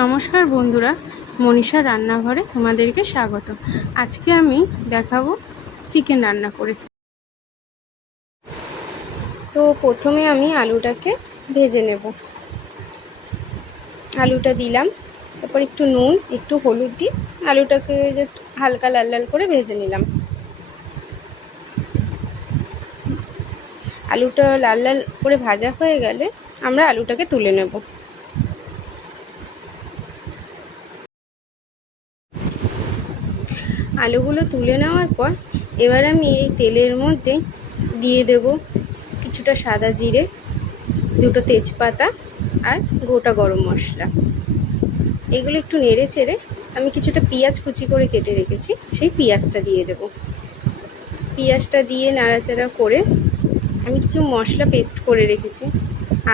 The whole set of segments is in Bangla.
নমস্কার বন্ধুরা, মনীষা রান্নাঘরে তোমাদেরকে স্বাগত। আজকে আমি দেখাবো চিকেন রান্না করে। তো প্রথমে আমি আলুটাকে ভেজে নেব। আলুটা দিলাম তারপর একটু নুন, একটু হলুদ দিয়ে আলুটাকে জাস্ট হালকা লাল লাল করে ভেজে নিলাম। আলুটা লাল লাল করে ভাজা হয়ে গেলে আমরা আলুটাকে তুলে নেব। আলুগুলো তুলে নেওয়ার পর এবার আমি এই তেলের মধ্যে দিয়ে দেব কিছুটা সাদা জিরে, দুটো তেজপাতা আর গোটা গরম মশলা। এগুলো একটু নেড়ে চেড়ে আমি কিছুটা পেঁয়াজ কুচি করে কেটে রেখেছি, সেই পেঁয়াজটা দিয়ে দেব। পেঁয়াজটা দিয়ে নাড়াচাড়া করে আমি কিছু মশলা পেস্ট করে রেখেছি।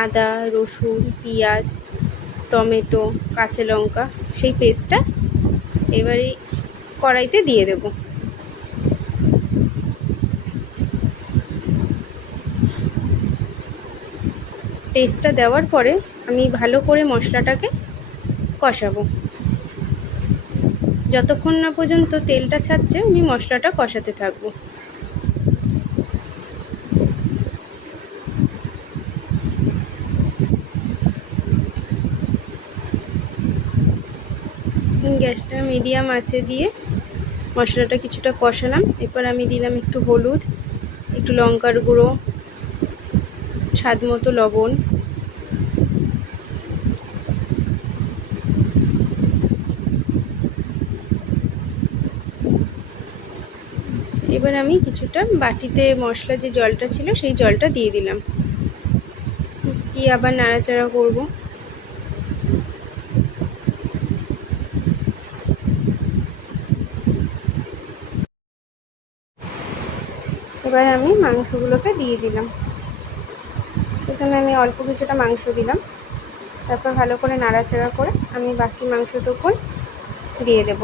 আদা, রসুন, পেঁয়াজ, টমেটো, কাঁচা লঙ্কা, সেই পেস্টটা এবারে কড়াইতে দিয়ে দেব। পেস্টটা দেওয়ার পরে আমি ভালো করে মশলাটাকে কষাবো। যতক্ষণ না পর্যন্ত তেলটা ছাড়ছে, আমি মশলাটা কষাতে থাকব। গ্যাসটা মিডিয়াম আছে দিয়ে মশলাটা কিছুটা কষালাম। এরপর আমি দিলাম একটু হলুদ, একটু লঙ্কার গুঁড়ো, স্বাদ মতো লবণ। এবার আমি কিছুটা বাটিতে মশলা যে জলটা ছিল সেই জলটা দিয়ে দিলাম। দিয়ে আবার নাড়াচাড়া করব। এবার আমি মাংসগুলোকে দিয়ে দিলাম। প্রথমে আমি অল্প কিছুটা মাংস দিলাম। তারপর ভালো করে নাড়াচাড়া করে আমি বাকি মাংসটুকু দিয়ে দেব।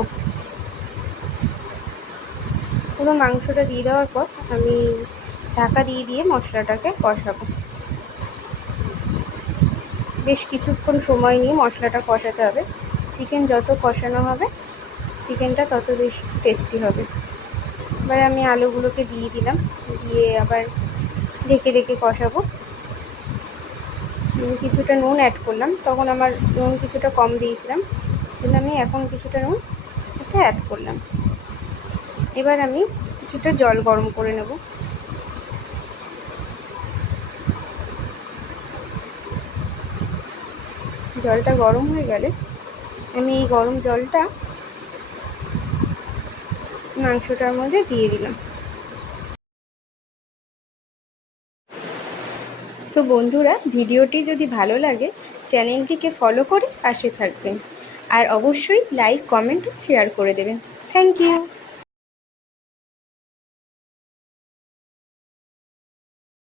পুরো মাংসটা দিয়ে দেওয়ার পর আমি ঢাকা দিয়ে দিয়ে মশলাটাকে কষাবো। বেশ কিছুক্ষণ সময় নিয়ে মশলাটা কষাতে হবে। চিকেন যত কষানো হবে, চিকেনটা তত বেশি টেস্টি হবে। এবার আমি আলুগুলোকে দিয়ে দিলাম। দিয়ে আবার ঢেকে ঢেকে কষাবো। আমি কিছুটা নুন অ্যাড করলাম। তখন আমার নুন কিছুটা কম দিয়েছিলাম। জন্য আমি এখন কিছুটা নুন এতে অ্যাড করলাম। এবার আমি কিছুটা জল গরম করে নেব। জলটা গরম হয়ে গেলে আমি এই গরম জলটা মাংসটার মধ্যে দিয়ে দিলাম। সো বন্ধুরা, ভিডিওটি যদি ভালো লাগে, চ্যানেলটিকে ফলো করে পাশে থাকবেন। আর অবশ্যই লাইক কমেন্ট শেয়ার করে দেবেন। Thank you